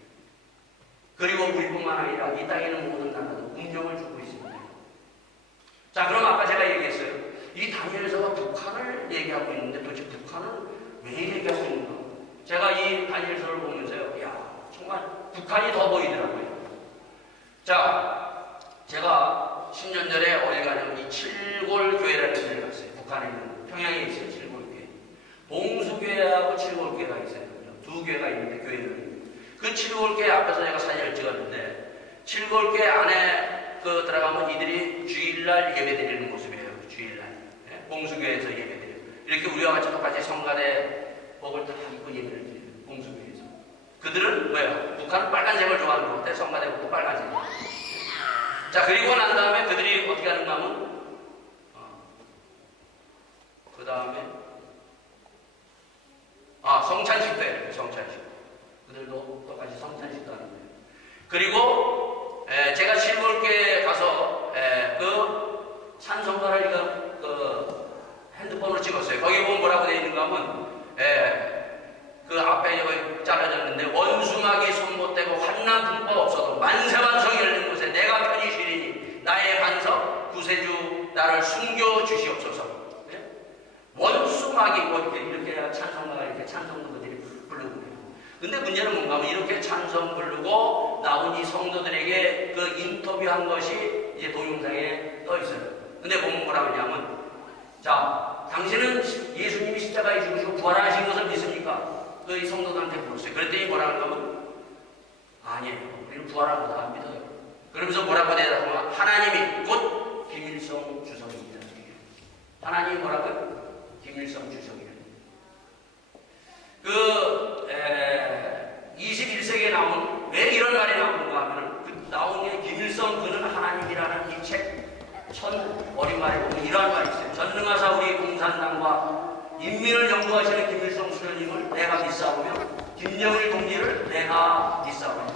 그리고 우리뿐만 아니라 이 땅에 있는 모든 나라도 운명을 주고 있습니다. 자, 그럼 아까 제가 얘기했어요. 이 다니엘서가 북한을 얘기하고 있는데 도대체 북한을 왜 얘기하고 있는가? 제가 이 다니엘서를 보면서요, 정말 북한이 더 보이더라고요. 자, 제가 10년 전에 어디 가냐면 이 칠골교회라는 데를 갔어요. 북한에 있는 평양에 있어요. 칠골교회. 봉수교회하고 칠골교회가 있어요. 두 교회가 있는데 교회는 그 칠골교회 앞에서 제가 사진을 찍었는데 칠골교회 안에 들어가면 이들이 주일날 예배드리는 모습이에요. 주일날 봉수교회에서 예배드려요. 이렇게 우리와 같이 똑같이 성가대 복을 다 입고 예배를 드려요. 봉수교회에서. 그들은 뭐예요? 북한은 빨간색을 좋아하는 것 같아요. 성가대 복도 빨간색. 자, 그리고 난 다음에 그들이 어떻게 하는가 하면 그 다음에 성찬식도 해요. 성찬식. 그들도 똑같이 성찬식도 하는 거예요. 그리고 제가 칠골교에 가서 그 찬송가를 이거 핸드폰으로 찍었어요. 거기 보면 뭐라고 되어 있는가 하면 그 앞에 여기 잘라졌는데 원수막이 손못대고 환난 풍파 없어도 만세만성이 열리는 곳에 내가 편히 쉬리니 나의 반석 구세주 나를 숨겨주시옵소서. 원수막이 이렇게 찬송가가 이렇게 찬송가들이 부르고 그래요. 근데 문제는 뭔가 하면 이렇게 찬송 부르고 나온 이 성도들에게 그 인터뷰한 것이 이제 동영상에 떠 있어요. 근데 보면 뭐라고 하냐면 자, 당신은 예수님이 십자가에 죽으시고 부활하신 것을 믿습니까? 이 성도들한테 물었어요. 그랬더니 뭐라고 하면 아니에요. 우리는 부활하고도 안 믿어요. 그러면서 뭐라고 대답하면 하나님이 곧 김일성 주석입니다. 하나님이 뭐라고요? 김일성 주석이에요. 21세기에 나온 왜 이런 말이 나오는가 하면 나온 게 김일성 그는 하나님이라는 이 책 어린 말에 보면 이러한 말이 있어요. 전능하사 우리 공산당과 인민을 연구하시는 김일성 수련님을 내가 믿사오며 김정일 동지를 내가 믿사오며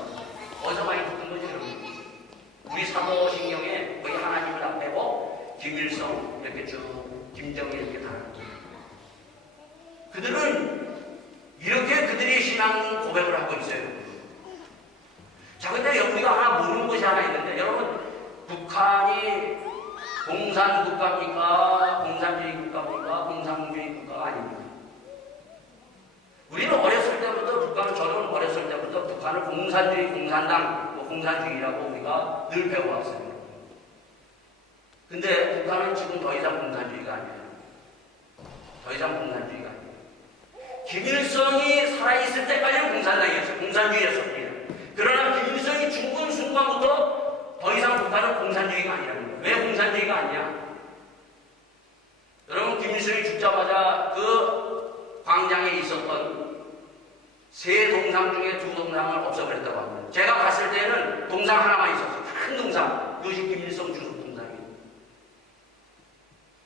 어디서 많이 듣는 거죠 여러분? 우리 사도신경에 거의 하나님을 앞에고 김일성 이렇게 쭉 김정일 이렇게 다루는 거예요. 그들은 이렇게 그들이 신앙 고백을 하고 있어요. 자, 근데 우리가 하나 모르는 것이 하나 있는데 여러분 북한이 공산 국가입니까? 공산주의 국가입니까? 공산주의 국가가 아닙니다. 우리는 어렸을 때부터 저는 어렸을 때부터 북한을 공산주의, 공산당, 공산주의라고 우리가 늘 배워왔어요. 근데 북한은 지금 더 이상 공산주의가 아니에요. 더 이상 공산주의가 아니에요. 김일성이 살아있을 때까지는 공산당이었어요. 공산주의였어요. 그러나 김일성이 죽은 순간부터 더 이상 북한은 공산주의가 아니라는 거예요. 왜 공산주의가 아니냐? 여러분, 김일성이 죽자마자 그 광장에 있었던 세 동상 중에 두 동상을 없애버렸다고 합니다. 제가 갔을 때는 동상 하나만 있었어요. 큰 동상. 그것이 김일성 주석 동상이에요.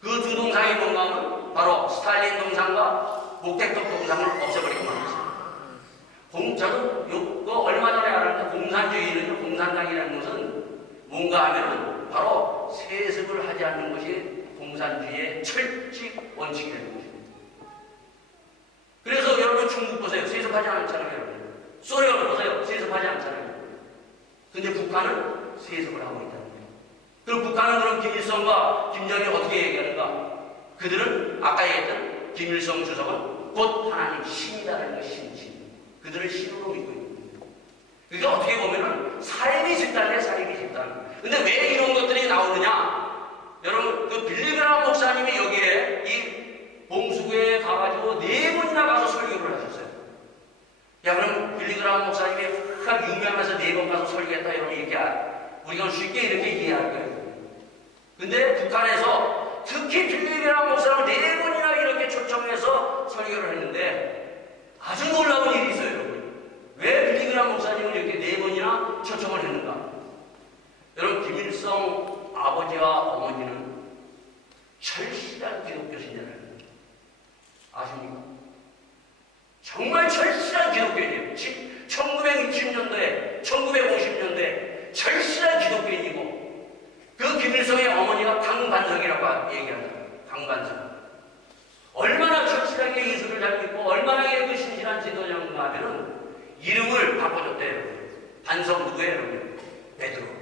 그 두 동상이 뭔가 하면 바로 스탈린 동상과 목택동 동상을 없애버리고 말았어요. 저는 얼마 전에 알았는데 공산주의는 공산당이라는 것은 뭔가 하면은 바로 세습을 하지 않는 것이 공산주의의 철칙 원칙이라는 것입니다. 그래서 여러분 중국 보세요. 세습하지 않잖아요. 여러분. 소련 보세요. 세습하지 않잖아요. 근데 북한은 세습을 하고 있다는 거예요. 그럼 북한은 그럼 김일성과 김정일이 어떻게 얘기하는가? 그들은 아까 얘기했던 김일성 주석은 곧 하나님 신이다라는 것이 신이지. 그들을 신으로 믿고 있는 거예요. 그러니까 어떻게 보면은 삶이 집단이에요. 삶이 집단. 근데 왜 이런 것들이 나오느냐? 여러분, 그 빌리그람 목사님이 여기에 이 봉수교에 가가지고 4번이나 가서 설교를 하셨어요. 야, 그럼 빌리그람 목사님이 확 유명해서 4번 가서 설교했다 이러면 이렇게 우리가 쉽게 이렇게 이해할 거예요. 근데 북한에서 특히 빌리그람 목사를 4번이나 이렇게 초청해서 설교를 했는데 아주 놀라운 일이 있어요, 여러분. 왜 빌리그람 목사님을 이렇게 4번이나 초청을 했는가? 여러분, 김일성 아버지와 어머니는 철실한 기독교 신자라는 거예요. 아십니까? 정말 철실한 기독교인이에요. 1960년도에, 1950년도에 철실한 기독교인이고, 그 김일성의 어머니가 강반석이라고 얘기합니다. 강반석. 얼마나 철실하게 예수를 잘 믿고, 얼마나 그 신실한 지도자인가 하면은 이름을 바꿔줬대요. 반석 누구예요? 베드로.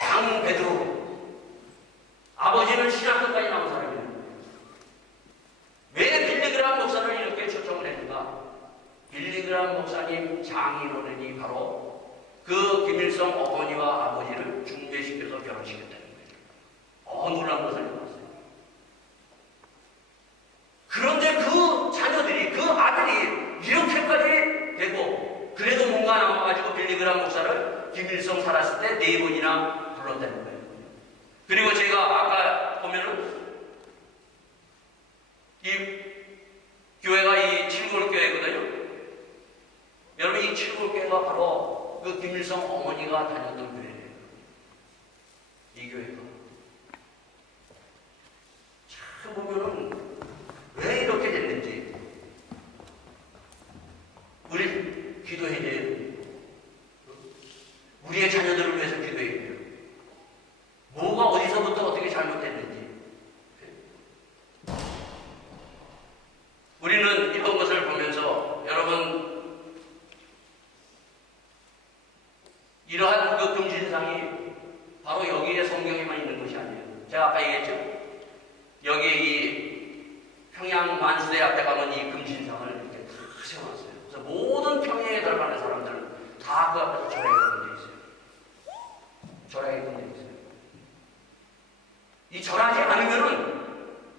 강 베드로. 아버지는 신학 끝까지 나온 사람이에요. 왜 빌리그람 목사를 이렇게 초청을 했는가? 빌리그람 목사님 장인어른이 바로 그 김일성 어머니와 아버지를 중매시켜서 결혼시켰다는 거예요. 놀란 것을 봤어요. 그런데 그 자녀들이, 그 아들이 이렇게까지 되고, 그래도 뭔가 남아가지고 빌리그람 목사를 김일성 살았을 때 4번이나 불렀다는 거예요. 그리고 제가 아까 보면은 이 교회가 이 칠골교회거든요. 여러분, 이 칠골교회가 바로 그 김일성 어머니가 다녔던 교회예요. 이 교회가. 참 보면은 왜 이렇게 됐는지 우리 기도해야 돼요. 우리의 자녀들을 위해서 기도해야 돼요. 뭐가 어디서부터 어떻게 잘못됐는지. 우리는 이런 것을 보면서 여러분, 이러한 그 금신상이 바로 여기에 성경에만 있는 것이 아니에요. 제가 아까 얘기했죠? 여기에 이 평양 만수대 앞에 가면 이 금신상을 이렇게 세워놨어요. 그래서 모든 평양에 들어가는 사람들은 다 그 앞에서 절하게 kunde 있어요. 절하게 kunde 있어요. 이 절하지 않으면은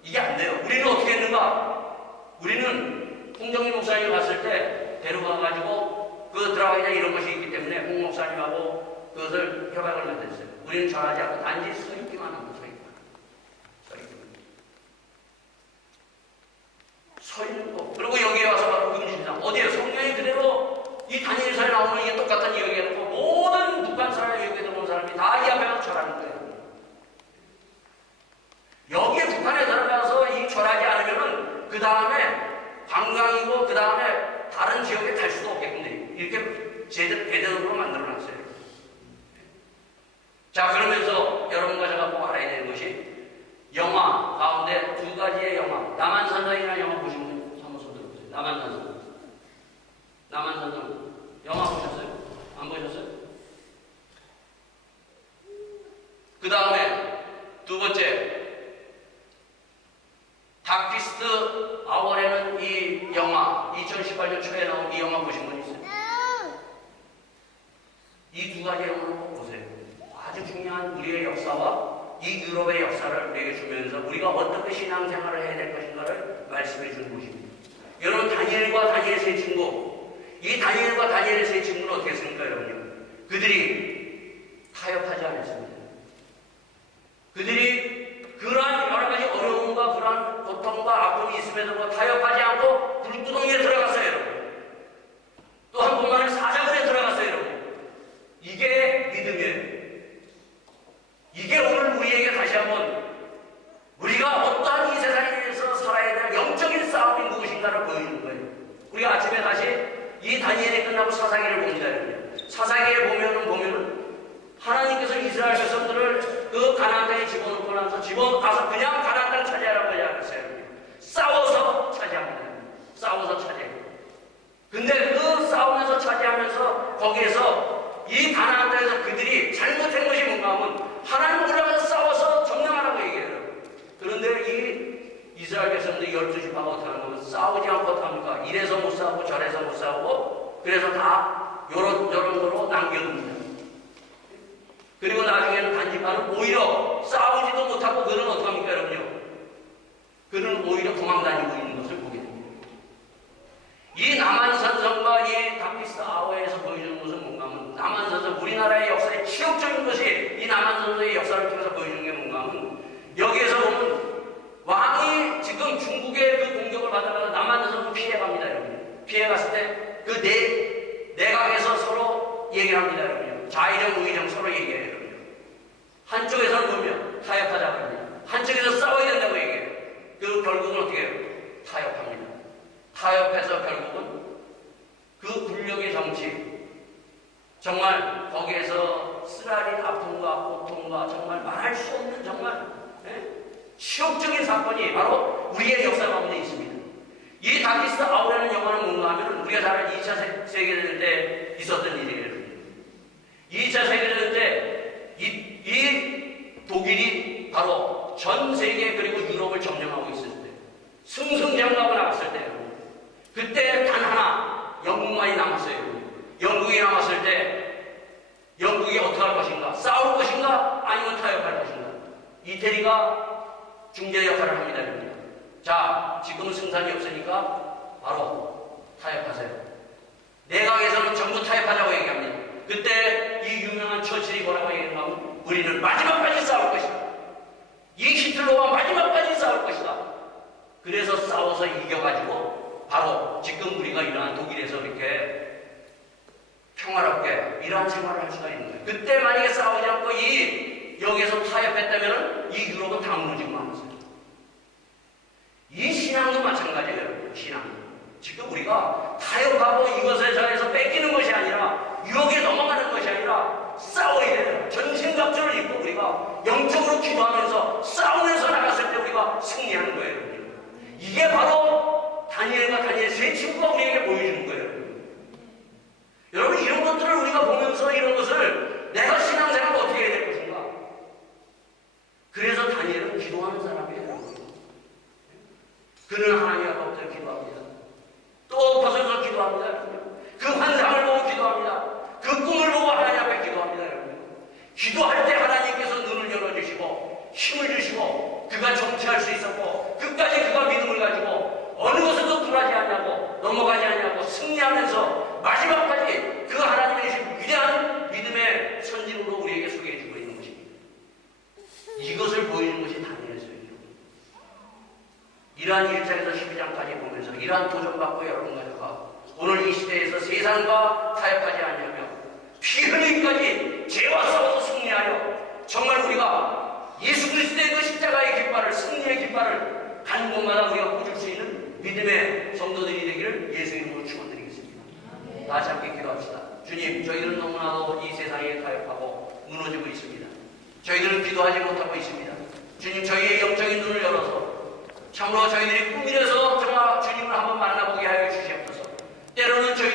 이게 안 돼요. 우리는 어떻게 했는가? 우리는 홍정희 목사님 갔을 때 데려가가지고 그 드라마이나 이런 것이 있기 때문에 홍 목사님하고 그것을 협약을 맺었어요. 우리는 절하지 않고 단지 서 있기만 하고 서 있기만. 서 있는 거. 그리고 여기에 와서 바로 금신상. 어디에 성경이 그대로 이 다니엘서에 나오는 이게 똑같은 이야기해놓고 모든 북한 사람이 여기에 들어온 사람이 다 이 앞에 가서 절하는 거예요. 여기에 북한에 들어가서 이 절하지 않으면은 그 다음에 관광이고 그 다음에 다른 지역에 갈 수도 없겠군요. 이렇게 대대적으로 만들어놨어요. 자, 그러면서 여러분과 제가 꼭 알아야 되는 것이 영화 가운데 2가지의 영화. 남한산성이라는 영화 보신 분 한번 손 들어보세요. 남한산성. 남한산성. 영화 보셨어요? 안 보셨어요? 이 두 가지 영혼을 꼭 보세요. 아주 중요한 우리의 역사와 이 유럽의 역사를 우리에게 주면서 우리가 어떻게 신앙생활을 해야 될 것인가를 말씀해 주는 것입니다. 여러분, 다니엘과 다니엘의 세 친구, 이 다니엘과 다니엘의 세 친구는 어떻게 했습니까, 여러분요? 그들이 타협하지 않았습니다. 그들이 그러한 여러 가지 어려움과 그러한 고통과 아픔이 있음에도 타협하지 않고 불구덩이에 들어갔어요, 여러분. 또 한 번만은 사자굴에 들어갔어요, 여러분. 이게 믿음이에요. 이게 오늘 우리에게 다시 한번 우리가 어떠한 이 세상에서 살아야 될 영적인 싸움이 무엇인가를 보여주는 거예요. 우리가 아침에 다시 이 다니엘이 끝나고 사사기를 봅니다, 여러분. 사사기에 보면은 하나님께서 이스라엘 백성들을 그 가나안 땅에 집어넣고 나서 집어가서 그냥 가나안 땅 차지하라고 하지 않았어요. 싸워서 차지합니다. 싸워서 차지해요. 근데 그 싸우면서 차지하면서 거기에서 이 가나안 땅에서 그들이 잘못한 것이 뭔가 하면 하나님 올라가서 싸워서 점령하라고 얘기해요. 그런데 이 이스라엘 백성들이 12지파가 어떻게 하는 거면 싸우지 않고 어떻게 합니까? 이래서 못 싸우고 저래서 못 싸우고 그래서 다 요런 거로 남겨둡니다. 그리고 나중에는 단지파는 오히려 싸우지도 못하고 그는 어떻게 합니까, 여러분요? 그는 오히려 도망다니고 있는 것을 보게 됩니다. 이 남한산성과 이 다피스 아워에서 보여주는 것은 뭔가 하면 남한산성, 우리나라의 역사의 치욕적인 것이 이 남한산성의 역사를 통해서 보여주는 게 뭔가 하면 여기에서 보면 왕이 지금 중국의 그 공격을 받으면서 남한산성도 피해갑니다, 여러분. 피해갔을 때 그 내각에서 서로 얘기를 합니다, 여러분. 좌의정, 우의정 서로 얘기해요, 여러분. 한쪽에서는 보면 타협하자고 합니다. 한쪽에서 싸워야 된다고 얘기해요. 그 결국은 어떻게 해요? 타협합니다. 타협해서 결국은 그 불력의 정치, 정말 거기에서 쓰라린 아픔과 고통과 정말 말할 수 없는 정말 치욕적인 사건이 바로 우리의 역사 가운데 있습니다. 이 다키스 아우라는 영화는 뭔가 하면 우리가 잘 아는 2차 세계대전 때 있었던 일이에요. 2차 세계대전 때 이 독일이 바로 전 세계 그리고 유럽을 점령하고 있을 때 승승장구하고 나갔을 때 그때 단 하나 영국만이 남았어요. 영국이 남았을 때 영국이 어떻게 할 것인가? 싸울 것인가? 아니면 타협할 것인가? 이태리가 중재 역할을 합니다. 자, 지금은 승산이 없으니까 바로 타협하세요. 내각에서는 전부 타협하자고 얘기합니다. 그때 이 유명한 처칠이 뭐라고 얘기하면 우리는 마지막까지 싸울 것이다. 이 히틀러와 마지막까지 싸울 것이다. 그래서 싸워서 이겨가지고 바로 지금 우리가 이러한 독일에서 이렇게 평화롭게 이러한 생활을 할 수가 있는 거예요. 그때 만약에 싸우지 않고 여기에서 타협했다면 이 유럽은 다 무너지고 말았어요. 이 신앙도 마찬가지예요. 신앙. 지금 우리가 타협하고 이것에 저에서 뺏기는 것이 아니라 유혹에 넘어가는 것이 아니라 싸워야 돼요. 전신갑주를 입고 우리가 영적으로 기도하면서 싸우면서 나갔을 때 우리가 승리하는 거예요. 이게 바로 다니엘과 다니엘 세 친구가 우리에게 보여주는 거예요. 여러분, 이런 것들을 우리가 보면서 이런 것을 내가 신앙생활을 어떻게 해야 될 것인가? 그래서 다니엘은 기도하는 사람이에요. 그는 하나님 앞에 기도합니다. 또 엎어져서 기도합니다. 그 환상을 보고 기도합니다. 그 꿈을 보고 하나님 앞에 기도합니다. 기도할 때 하나님께서 눈을 열어주시고 힘을 주시고 그가 정치할 수 있었고 끝까지 그가 믿음을 가지고 어느 것에도 굴하지 않냐고 넘어가지 않냐고 승리하면서 마지막까지 그 하나님의 위대한 믿음의 선진으로 우리에게 소개해주고 있는 것입니다. 이것을 보이는 것이 다니엘서예요. 이러한 1장에서 12장까지 보면서 이러한 도전받고 여러분 가져가 오늘 이 시대에서 세상과 타협하지 않으며 피 흘리기까지 죄와 싸워서 승리하여 정말 우리가 예수 그리스도의 그 십자가의 깃발을 승리의 깃발을 간 곳마다 우리가 꽂을 수 있는 믿음의 성도들이 되기를 예수 이름으로 축원드리겠습니다. 다시 함께 기도합시다. 주님, 저희들은 너무나도 이 세상에 타협하고 무너지고 있습니다. 저희들은 기도하지 못하고 있습니다. 주님, 저희의 영적인 눈을 열어서 참으로 저희들이 꿈이라서 정말 주님을 한번 만나보게 하여 주시옵소서. 때로는 저희